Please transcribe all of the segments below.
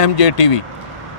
MJTV।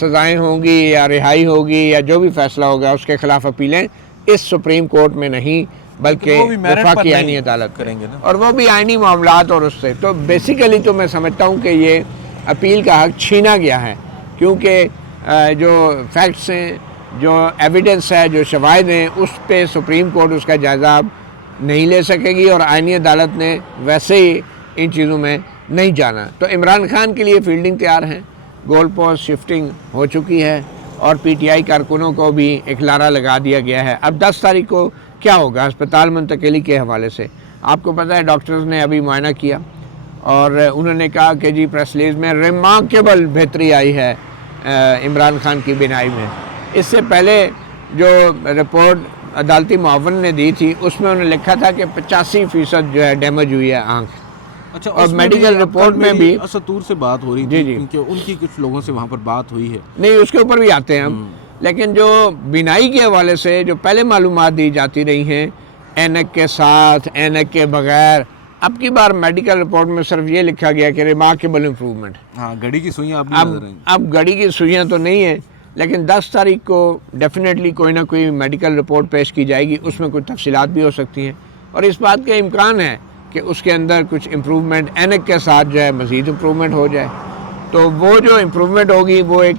سزائیں ہوں گی یا رہائی ہوگی یا جو بھی فیصلہ ہوگا اس کے خلاف اپیلیں اس سپریم کورٹ میں نہیں بلکہ وفاقی آئینی عدالت کریں گے نا، اور وہ بھی آئینی معاملات اور اس سے. تو بیسیکلی تو میں سمجھتا ہوں کہ یہ اپیل کا حق چھینا گیا ہے، کیونکہ جو فیکٹس ہیں، جو ایویڈنس ہے، جو شواہد ہیں، اس پہ سپریم کورٹ اس کا جائزہ اب نہیں لے سکے گی اور آئینی عدالت نے ویسے ہی ان چیزوں میں نہیں جانا. تو عمران خان کے لیے فیلڈنگ تیار ہے، گول پوسٹ شفٹنگ ہو چکی ہے اور پی ٹی آئی کارکنوں کو بھی ایک لارا لگا دیا گیا ہے. اب 10 تاریخ کو کیا ہوگا ہسپتال منتقلی کے حوالے سے؟ آپ کو پتہ ہے ڈاکٹرز نے ابھی معائنہ کیا اور انہوں نے کہا کہ جی پریس ریلیز میں ریمارکیبل بہتری آئی ہے عمران خان کی بینائی میں. اس سے پہلے جو رپورٹ عدالتی معاون نے دی تھی اس میں انہوں نے لکھا تھا کہ 85% جو ہے ڈیمیج ہوئی ہے آنکھ. اچھا، اور میڈیکل رپورٹ میں بھی اسطور سے بات ہو رہی تھی کیونکہ ان کی کچھ لوگوں سے وہاں پر بات ہوئی ہے. نہیں، اس کے اوپر بھی آتے ہیں ہم، لیکن جو بینائی کے حوالے سے جو پہلے معلومات دی جاتی رہی ہیں اینک کے ساتھ، اینک کے بغیر، اب کی بار میڈیکل رپورٹ میں صرف یہ لکھا گیا کہ ریمارکیبل امپروومنٹ. ہاں، گھڑی کی سوئیاں اب گھڑی کی سوئیاں تو نہیں ہیں، لیکن 10 تاریخ کو ڈیفینیٹلی کوئی نہ کوئی میڈیکل رپورٹ پیش کی جائے گی، اس میں کچھ تفصیلات بھی ہو سکتی ہیں اور اس بات کا امکان ہے کہ اس کے اندر کچھ امپروومنٹ اینک کے ساتھ جو ہے مزید امپروومنٹ ہو جائے. تو وہ جو امپروومنٹ ہوگی وہ ایک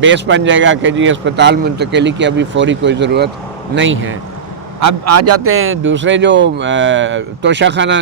بیس بن جائے گا کہ جی ہسپتال منتقلی کی ابھی فوری کوئی ضرورت نہیں ہے. اب آ جاتے ہیں دوسرے جو توشہ خانہ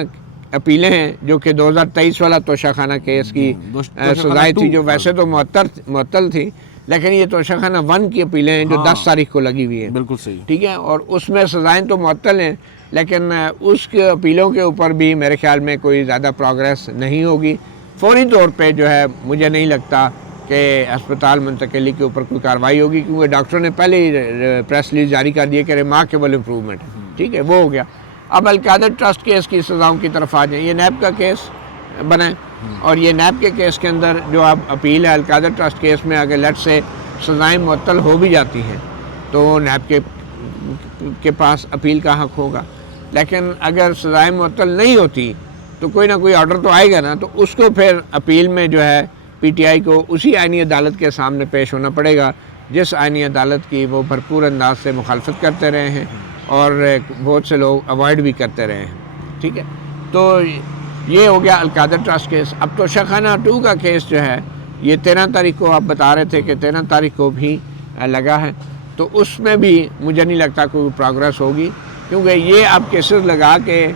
اپیلیں ہیں، جو کہ 2023 والا توشہ خانہ کیس کی سزائیں تھی جو ویسے تو معطل تھی، لیکن یہ توشہ خانہ 1 کی اپیلیں ہیں جو 10 تاریخ کو لگی ہوئی ہیں. بالکل صحیح، ٹھیک ہے، اور اس میں سزائیں تو معطل ہیں، لیکن اس کے اپیلوں کے اوپر بھی میرے خیال میں کوئی زیادہ پروگریس نہیں ہوگی. فوری طور پہ جو ہے مجھے نہیں لگتا کہ ہسپتال منتقلی کے اوپر کوئی کارروائی ہوگی، کیونکہ ڈاکٹروں نے پہلے ہی پریس ریلیز جاری کر دی ہے کہ ریمارکیبل امپروومنٹ ہے. ٹھیک ہے، وہ ہو گیا. اب القادر ٹرسٹ کیس کی سزاؤں کی طرف آ جائیں. یہ نیب کا کیس بنا ہے اور یہ نیب کے کیس کے اندر جو اب اپیل ہے القادر ٹرسٹ کیس میں، اگر لیٹ سے سزائیں معطل ہو بھی جاتی ہیں تو نیب کے پاس اپیل کا حق ہوگا. لیکن اگر سزائیں معطل نہیں ہوتی تو کوئی نہ کوئی آرڈر تو آئے گا نا، تو اس کو پھر اپیل میں جو ہے پی ٹی آئی کو اسی آئینی عدالت کے سامنے پیش ہونا پڑے گا جس آئینی عدالت کی وہ بھرپور انداز سے مخالفت کرتے رہے ہیں اور بہت سے لوگ اوائڈ بھی کرتے رہے ہیں. ٹھیک ہے، تو یہ ہو گیا القادر ٹرسٹ کیس. اب توشہ خانہ 2 کا کیس جو ہے یہ 13 تاریخ کو آپ بتا رہے تھے کہ 13 تاریخ کو بھی لگا ہے، تو اس میں بھی مجھے نہیں لگتا کوئی پروگریس ہوگی، کیونکہ یہ اب کیسز لگا کے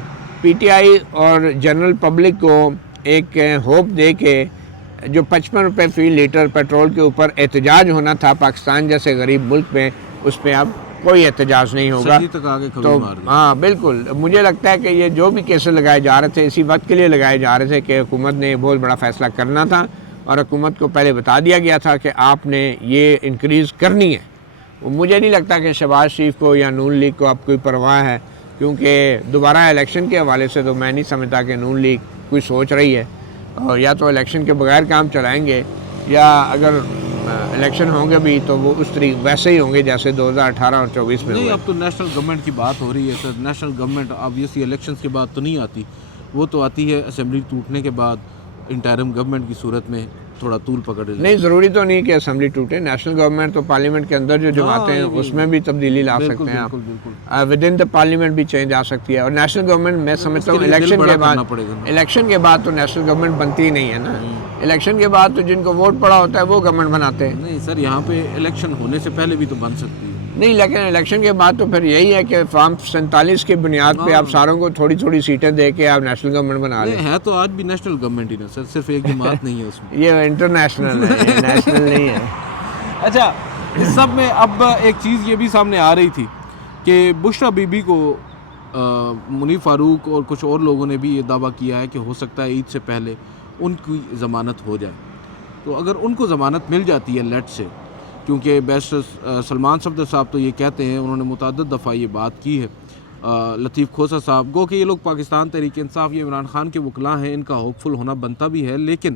پی ٹی آئی اور جنرل پبلک کو ایک ہوپ دے کے جو 55 روپے فی لیٹر پیٹرول کے اوپر احتجاج ہونا تھا پاکستان جیسے غریب ملک میں، اس پہ اب کوئی احتجاج نہیں ہوگا. تو ہاں بالکل، مجھے لگتا ہے کہ یہ جو بھی کیسز لگائے جا رہے تھے اسی وقت کے لیے لگائے جا رہے تھے کہ حکومت نے بہت بڑا فیصلہ کرنا تھا اور حکومت کو پہلے بتا دیا گیا تھا کہ آپ نے یہ انکریز کرنی ہے. مجھے نہیں لگتا کہ شہباز شریف کو یا نون لیگ کو اب کوئی پرواہ ہے، کیونکہ دوبارہ الیکشن کے حوالے سے تو میں نہیں سمجھتا کہ نون لیگ کوئی سوچ رہی ہے، اور یا تو الیکشن کے بغیر کام چلائیں گے یا اگر الیکشن ہوں گے بھی تو وہ اس طریقے ویسے ہی ہوں گے جیسے 2018 اور 24 میں نہیں. اب تو نیشنل گورنمنٹ کی بات ہو رہی ہے سر. نیشنل گورنمنٹ آبویسلی الیکشنز کے بعد تو نہیں آتی، وہ تو آتی ہے اسمبلی ٹوٹنے کے بعد انٹرم گورنمنٹ کی صورت میں تھوڑا طول پکڑ. نہیں، ضروری تو نہیں کہ اسمبلی ٹوٹے. نیشنل گورنمنٹ تو پارلیمنٹ کے اندر جو جماعتیں ہیں اس میں بھی تبدیلی لا سکتے ہیں آپ. ود ان دا پارلیمنٹ بھی چینج آ سکتی ہے. اور نیشنل گورنمنٹ میں سمجھتا ہوں الیکشن کے بعد تو نیشنل گورنمنٹ بنتی ہی نہیں ہے نا. الیکشن کے بعد تو جن کو ووٹ پڑا ہوتا ہے وہ گورنمنٹ بناتے ہیں. نہیں سر، یہاں پہ الیکشن ہونے سے پہلے بھی تو بن سکتی ہے. نہیں، لیکن الیکشن کے بعد تو پھر یہی ہے کہ فارم 47 کی بنیاد پہ آپ ساروں کو تھوڑی تھوڑی سیٹیں دے کے آپ نیشنل گورنمنٹ بنا لیں. ہے تو آج بھی نیشنل گورنمنٹ ہی نا سر، صرف ایک جماعت نہیں ہے اس میں. یہ انٹرنیشنل ہے، یہ نیشنل نہیں ہے. اچھا، اس سب میں اب ایک چیز یہ بھی سامنے آ رہی تھی کہ بشرا بی بی کو منیب فاروق اور کچھ اور لوگوں نے بھی یہ دعویٰ کیا ہے کہ ہو سکتا ہے عید سے پہلے ان کی ضمانت ہو جائے. تو اگر ان کو ضمانت مل جاتی ہے لیٹ سے، کیونکہ بیرسٹر سلمان صفدر صاحب تو یہ کہتے ہیں، انہوں نے متعدد دفعہ یہ بات کی ہے، لطیف کھوسہ صاحب گو کہ یہ لوگ پاکستان تحریک انصاف، یہ عمران خان کے وکلاء ہیں، ان کا ہوپ فل ہونا بنتا بھی ہے، لیکن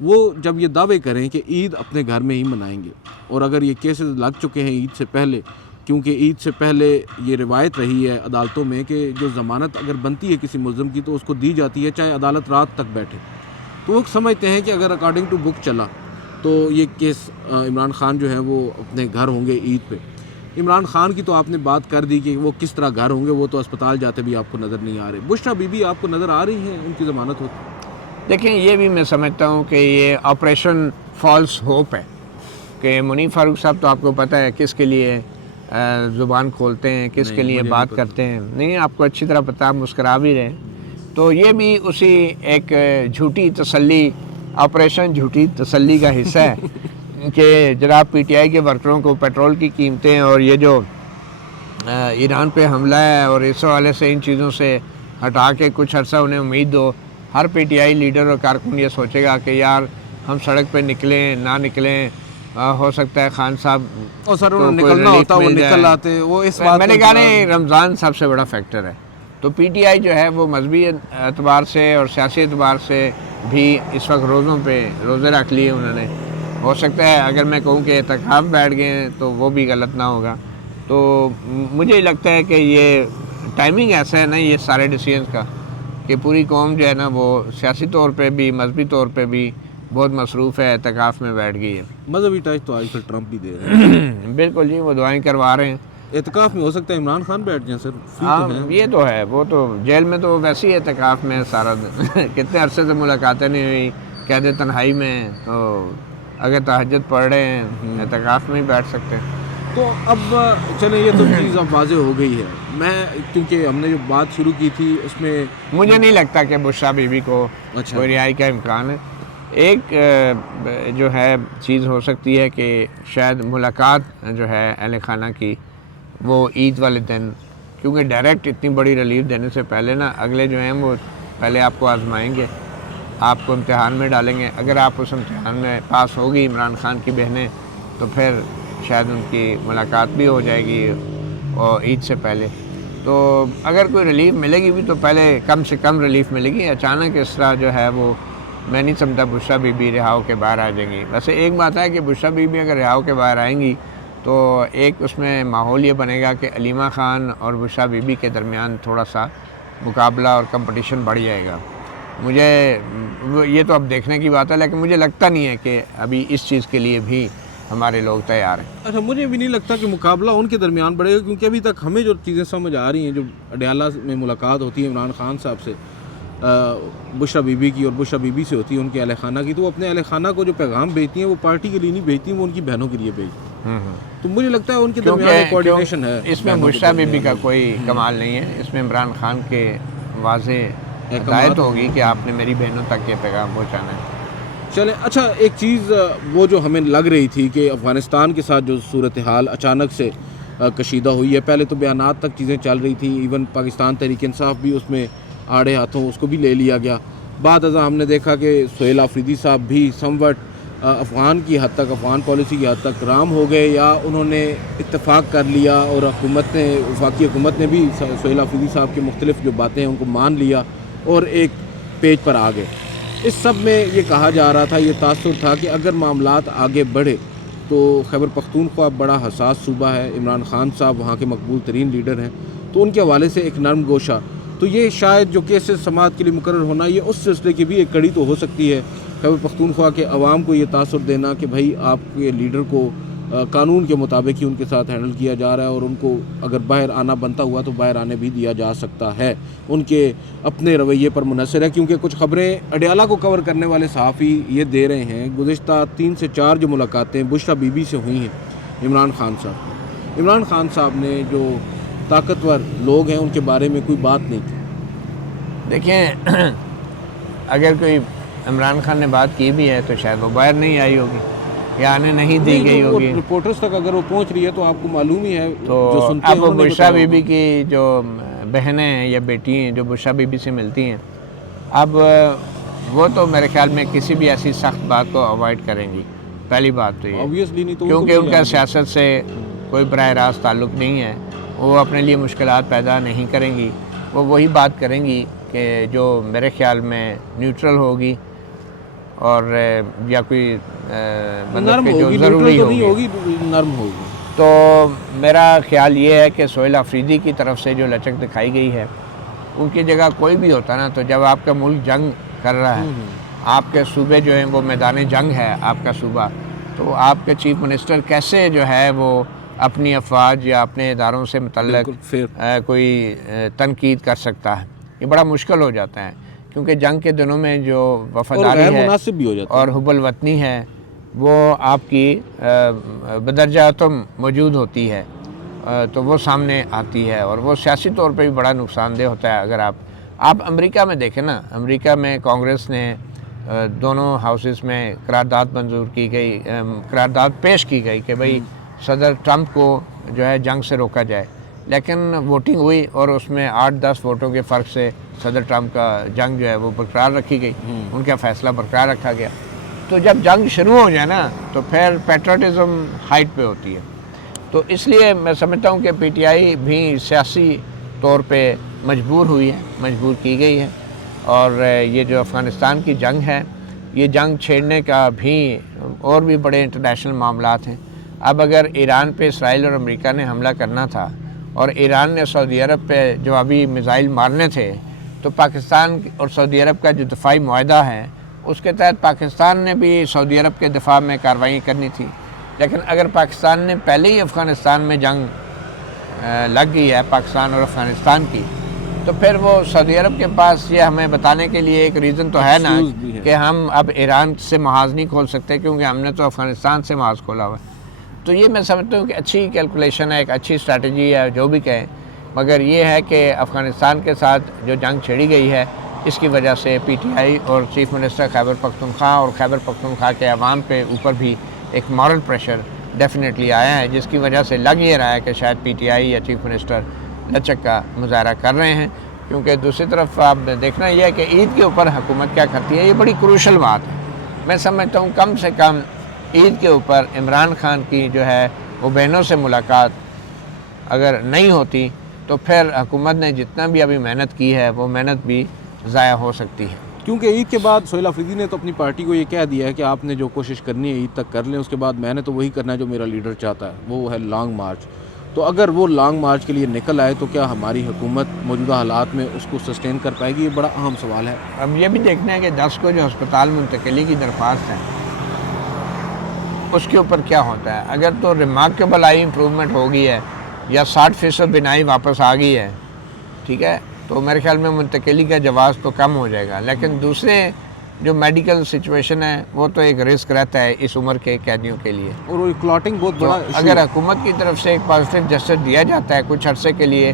وہ جب یہ دعوے کریں کہ عید اپنے گھر میں ہی منائیں گے، اور اگر یہ کیسز لگ چکے ہیں عید سے پہلے، کیونکہ عید سے پہلے یہ روایت رہی ہے عدالتوں میں کہ جو ضمانت اگر بنتی ہے کسی ملزم کی تو اس کو دی جاتی ہے چاہے عدالت رات تک بیٹھے. تو وہ سمجھتے ہیں کہ اگر اکارڈنگ ٹو بک چلا تو یہ کیس عمران خان جو ہے وہ اپنے گھر ہوں گے عید پہ. عمران خان کی تو آپ نے بات کر دی کہ وہ کس طرح گھر ہوں گے, وہ تو اسپتال جاتے بھی آپ کو نظر نہیں آ رہے. بشریٰ بی بی آپ کو نظر آ رہی ہیں, ان کی ضمانت ہوتی؟ دیکھیں یہ بھی میں سمجھتا ہوں کہ یہ آپریشن فالس ہوپ ہے کہ منیب فاروق صاحب تو آپ کو پتہ ہے کس کے لیے زبان کھولتے ہیں, کس کے لیے بات کرتے ہیں. نہیں, آپ کو اچھی طرح پتہ, آپ مسکرا بھی رہے ہیں. تو یہ بھی اسی ایک جھوٹی تسلی, آپریشن جھوٹی تسلی کا حصہ ہے کہ جناب پی ٹی آئی کے ورکروں کو پیٹرول کی قیمتیں اور یہ جو ایران پہ حملہ ہے اور اس حوالے سے ان چیزوں سے ہٹا کے کچھ عرصہ انہیں امید دو. ہر پی ٹی آئی لیڈر اور کارکن یہ سوچے گا کہ یار ہم سڑک پہ نکلیں نہ نکلیں, ہو سکتا ہے خان صاحب اور سر نکلنا ہوتا وہ نکل آتے. وہ اس بات میں نے کہا نہیں, رمضان سب سے بڑا فیکٹر ہے. تو پی ٹی آئی جو ہے وہ مذہبی اعتبار سے اور سیاسی اعتبار سے بھی اس وقت روزے رکھ لیے انہوں نے. ہو سکتا ہے اگر میں کہوں کہ اعتکاف بیٹھ گئے ہیں تو وہ بھی غلط نہ ہوگا. تو مجھے لگتا ہے کہ یہ ٹائمنگ ایسا ہے نا یہ سارے ڈیسیجنز کا کہ پوری قوم جو ہے نا وہ سیاسی طور پہ بھی مذہبی طور پہ بھی بہت مصروف ہے, اعتکاف میں بیٹھ گئی ہے. مذہبی ٹچ تو آج کل ٹرمپ بھی دے رہے ہیں. بالکل جی, وہ دعائیں کروا رہے ہیں. اعتکاف میں ہو سکتا ہے عمران خان بیٹھ جائیں سر. ہاں یہ تو ہے, وہ تو جیل میں تو ویسے ہی اعتکاف میں سارا کتنے عرصے سے ملاقاتیں نہیں ہوئی, قید تنہائی میں. تو اگر تہجد پڑھ رہے ہیں اعتکاف میں ہی بیٹھ سکتے ہیں. تو اب چلیں یہ تو چیز اب واضح ہو گئی ہے. میں کیونکہ ہم نے جو بات شروع کی تھی اس میں مجھے نہیں لگتا کہ بشریٰ بی بی کو کوئی رہائی کا امکان ہے. ایک جو ہے چیز ہو سکتی ہے کہ شاید ملاقات جو ہے اہل خانہ کی وہ عید والے دن, کیونکہ ڈائریکٹ اتنی بڑی ریلیف دینے سے پہلے نا اگلے جو ہیں وہ پہلے آپ کو آزمائیں گے, آپ کو امتحان میں ڈالیں گے. اگر آپ اس امتحان میں پاس ہوگی عمران خان کی بہنیں تو پھر شاید ان کی ملاقات بھی ہو جائے گی اور عید سے پہلے. تو اگر کوئی ریلیف ملے گی بھی تو پہلے کم سے کم ریلیف ملے گی. اچانک اس طرح جو ہے وہ میں نہیں سمجھتا بشریٰ بی بی رہا ہو کے باہر آ جائیں گی. ویسے ایک بات ہے کہ بشریٰ بی بی اگر رہا ہو کے باہر آئیں گی تو ایک اس میں ماحول یہ بنے گا کہ علیمہ خان اور بشریٰ بی بی کے درمیان تھوڑا سا مقابلہ اور کمپٹیشن بڑھ جائے گا. مجھے یہ تو اب دیکھنے کی بات ہے, لیکن مجھے لگتا نہیں ہے کہ ابھی اس چیز کے لیے بھی ہمارے لوگ تیار ہیں. اچھا, مجھے بھی نہیں لگتا کہ مقابلہ ان کے درمیان بڑھے گا, کیونکہ ابھی تک ہمیں جو چیزیں سمجھ آ رہی ہیں, جو اڈیالہ میں ملاقات ہوتی ہے عمران خان صاحب سے بشریٰ بی بی کی اور بشریٰ بی بی سے ہوتی ہے ان کے اہل خانہ کی, تو وہ اپنے اہل خانہ کو جو پیغام بھیجتی ہیں وہ پارٹی کے لیے نہیں بھیجتی ہیں, وہ ان کی بہنوں کے لیے بھیجتی ہیں. تو مجھے لگتا ہے ان کے درمیان ایک کوارڈینیشن ہے. اس میں بشریٰ بی بی کا کوئی کمال نہیں ہے, اس میں عمران خان کے واضح ہدایت ہوگی کہ آپ نے میری بہنوں تک یہ پیغام پہنچانا ہے. چلیں, اچھا ایک چیز وہ جو ہمیں لگ رہی تھی کہ افغانستان کے ساتھ جو صورتحال اچانک سے کشیدہ ہوئی ہے, پہلے تو بیانات تک چیزیں چل رہی تھیں, ایون پاکستان تحریک انصاف بھی اس میں آڑے ہاتھوں اس کو بھی لے لیا گیا. بعد ازاں ہم نے دیکھا کہ سہیل آفریدی صاحب بھی سموٹ افغان کی حد تک, افغان پالیسی کی حد تک رام ہو گئے, یا انہوں نے اتفاق کر لیا اور حکومت نے, وفاقی حکومت نے بھی سہیل آفریدی صاحب کی مختلف جو باتیں ہیں ان کو مان لیا اور ایک پیج پر آ گئے. اس سب میں یہ کہا جا رہا تھا, یہ تاثر تھا کہ اگر معاملات آگے بڑھے تو خیبر پختونخوا بڑا حساس صوبہ ہے, عمران خان صاحب وہاں کے مقبول ترین لیڈر ہیں, تو ان کے حوالے سے ایک نرم گوشہ, تو یہ شاید جو کیسز سماعت کے لیے مقرر ہونا, یہ اس سلسلے کی بھی ایک کڑی تو ہو سکتی ہے. خیبر پختونخوا کے عوام کو یہ تاثر دینا کہ بھائی آپ کے لیڈر کو قانون کے مطابق ہی ان کے ساتھ ہینڈل کیا جا رہا ہے, اور ان کو اگر باہر آنا بنتا ہوا تو باہر آنے بھی دیا جا سکتا ہے. ان کے اپنے رویے پر منحصر ہے, کیونکہ کچھ خبریں اڈیالہ کو کور کرنے والے صحافی یہ دے رہے ہیں, گزشتہ 3 سے 4 جو ملاقاتیں بشریٰ بی بی سے ہوئی ہیں عمران خان صاحب نے جو طاقتور لوگ ہیں ان کے بارے میں کوئی بات نہیں کی. دیکھیں, اگر کوئی عمران خان نے بات کی بھی ہے تو شاید وہ باہر نہیں آئی ہوگی یا آنے نہیں دی گئی ہوگی. رپورٹرز تک اگر وہ پہنچ رہی ہے تو آپ کو معلوم ہی ہے. تو اب بشریٰ بی بی کی جو بہنیں ہیں یا بیٹی ہیں جو بشریٰ بی بی سے ملتی ہیں, اب وہ تو میرے خیال میں کسی بھی ایسی سخت بات کو اوائڈ کریں گی. پہلی بات تو یہ کیونکہ ان کا سیاست سے کوئی براہ راست تعلق نہیں ہے, وہ اپنے لیے مشکلات پیدا نہیں کریں گی. وہ وہی بات کریں گی کہ جو میرے خیال میں نیوٹرل ہوگی اور یا کوئی مطلب کہ جو ضروری ہوگی, نرم ہوگی. تو میرا خیال یہ ہے کہ سہیل آفریدی کی طرف سے جو لچک دکھائی گئی ہے, ان کی جگہ کوئی بھی ہوتا نا, تو جب آپ کا ملک جنگ کر رہا ہے, آپ کے صوبے جو ہیں وہ میدان جنگ ہے آپ کا صوبہ، تو آپ کے چیف منسٹر کیسے جو ہے وہ اپنی افواج یا اپنے اداروں سے متعلق کوئی تنقید کر سکتا ہے؟ یہ بڑا مشکل ہو جاتا ہے، کیونکہ جنگ کے دنوں میں جو وفاداری ہے مناسب بھی ہو جاتا اور حب الوطنی ہے وہ آپ کی بدرجہ اتم موجود ہوتی ہے، تو وہ سامنے آتی ہے، اور وہ سیاسی طور پہ بھی بڑا نقصان دہ ہوتا ہے۔ اگر آپ امریکہ میں دیکھیں نا، امریکہ میں کانگریس نے دونوں ہاؤسز میں قرارداد منظور کی گئی، قرارداد پیش کی گئی کہ بھئی صدر ٹرمپ کو جو ہے جنگ سے روکا جائے، لیکن ووٹنگ ہوئی اور اس میں 8-10 ووٹوں کے فرق سے صدر ٹرمپ کا جنگ جو ہے وہ برقرار رکھی گئی، ان کا فیصلہ برقرار رکھا گیا۔ تو جب جنگ شروع ہو جائے نا تو پھر پیٹریٹزم ہائٹ پہ ہوتی ہے، تو اس لیے میں سمجھتا ہوں کہ پی ٹی آئی بھی سیاسی طور پہ مجبور ہوئی ہے، مجبور کی گئی ہے، اور یہ جو افغانستان کی جنگ ہے یہ جنگ چھیڑنے کا بھی اور بھی بڑے انٹرنیشنل معاملات ہیں۔ اب اگر ایران پہ اسرائیل اور امریکہ نے حملہ کرنا تھا اور ایران نے سعودی عرب پہ جوابی میزائل مارنے تھے، تو پاکستان اور سعودی عرب کا جو دفاعی معاہدہ ہے اس کے تحت پاکستان نے بھی سعودی عرب کے دفاع میں کارروائی کرنی تھی، لیکن اگر پاکستان نے پہلے ہی افغانستان میں جنگ لگ گئی ہے پاکستان اور افغانستان کی، تو پھر وہ سعودی عرب کے پاس یہ ہمیں بتانے کے لیے ایک ریزن تو ہے نا کہ ہم اب ایران سے محاذ نہیں کھول سکتے کیونکہ ہم نے تو افغانستان سے محاذ کھولا ہوا ہے۔ تو یہ میں سمجھتا ہوں کہ اچھی کیلکولیشن ہے، ایک اچھی اسٹریٹجی ہے، جو بھی کہیں، مگر یہ ہے کہ افغانستان کے ساتھ جو جنگ چھیڑی گئی ہے اس کی وجہ سے پی ٹی آئی اور چیف منسٹر خیبر پختونخوا اور خیبر پختونخوا کے عوام پہ اوپر بھی ایک مورل پریشر ڈیفینیٹلی آیا ہے، جس کی وجہ سے لگ یہ رہا ہے کہ شاید پی ٹی آئی یا چیف منسٹر لچک کا مظاہرہ کر رہے ہیں۔ کیونکہ دوسری طرف آپ دیکھنا یہ ہے کہ عید کے اوپر حکومت کیا کرتی ہے، یہ بڑی کروشل بات ہے۔ میں سمجھتا ہوں کم سے کم عید کے اوپر عمران خان کی جو ہے وہ بہنوں سے ملاقات اگر نہیں ہوتی تو پھر حکومت نے جتنا بھی ابھی محنت کی ہے وہ محنت بھی ضائع ہو سکتی ہے۔ کیونکہ عید کے بعد سہیل آفریدی نے تو اپنی پارٹی کو یہ کہہ دیا ہے کہ آپ نے جو کوشش کرنی ہے عید تک کر لیں، اس کے بعد میں نے تو وہی کرنا ہے جو میرا لیڈر چاہتا ہے، وہ ہے لانگ مارچ۔ تو اگر وہ لانگ مارچ کے لیے نکل آئے تو کیا ہماری حکومت موجودہ حالات میں اس کو سسٹین کر پائے گی؟ یہ بڑا اہم سوال ہے۔ اب یہ بھی دیکھنا ہے کہ 10 کو جو ہسپتال منتقلی کی درخواست ہے اس کے اوپر کیا ہوتا ہے۔ اگر تو ریمارکیبل آئی امپرومنٹ ہو گئی ہے یا 60% بنائی واپس آ گئی ہے، ٹھیک ہے، تو میرے خیال میں منتقلی کا جواز تو کم ہو جائے گا، لیکن دوسرے جو میڈیکل سچویشن ہے وہ تو ایک رسک رہتا ہے اس عمر کے قیدیوں کے لیے، اور وہ کلاٹنگ بہت بڑا اگر حکومت کی طرف سے ایک پازیٹیو جسٹس دیا جاتا ہے کچھ عرصے کے لیے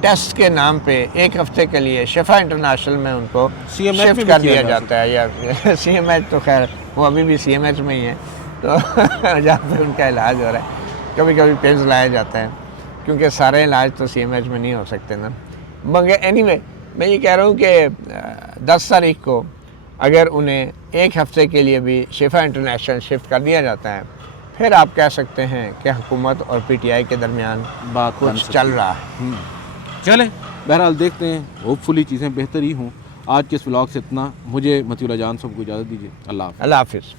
ٹیسٹ کے نام پہ 1 ہفتے کے لیے شفا انٹرنیشنل میں ان کو شفٹ کر دیا جاتا ہے، یا سی ایم ایچ تو خیر وہ ابھی بھی سی ایم ایچ میں ہی ہے، تو جہاں پہ ان کا علاج ہو رہا ہے، کبھی کبھی پنز لایا جاتا ہے کیونکہ سارے علاج تو سی ایم ایچ میں نہیں ہو سکتے نا، مگر اینی وے میں یہ کہہ رہا ہوں کہ 10 تاریخ کو اگر انہیں 1 ہفتے کے لیے بھی شفا انٹرنیشنل شفٹ کر دیا جاتا ہے، پھر آپ کہہ سکتے ہیں کہ حکومت اور پی ٹی آئی کے درمیان بات کچھ چل رہا ہے۔ چلیں بہرحال دیکھتے ہیں، ہوپ فلی چیزیں بہتر ہی ہوں۔ آج کے اس ولاگ سے اتنا، مجھے مطیع اللہ جان صاحب کو اجازت دیجیے، اللہ حافظ۔ اللہ حافظ۔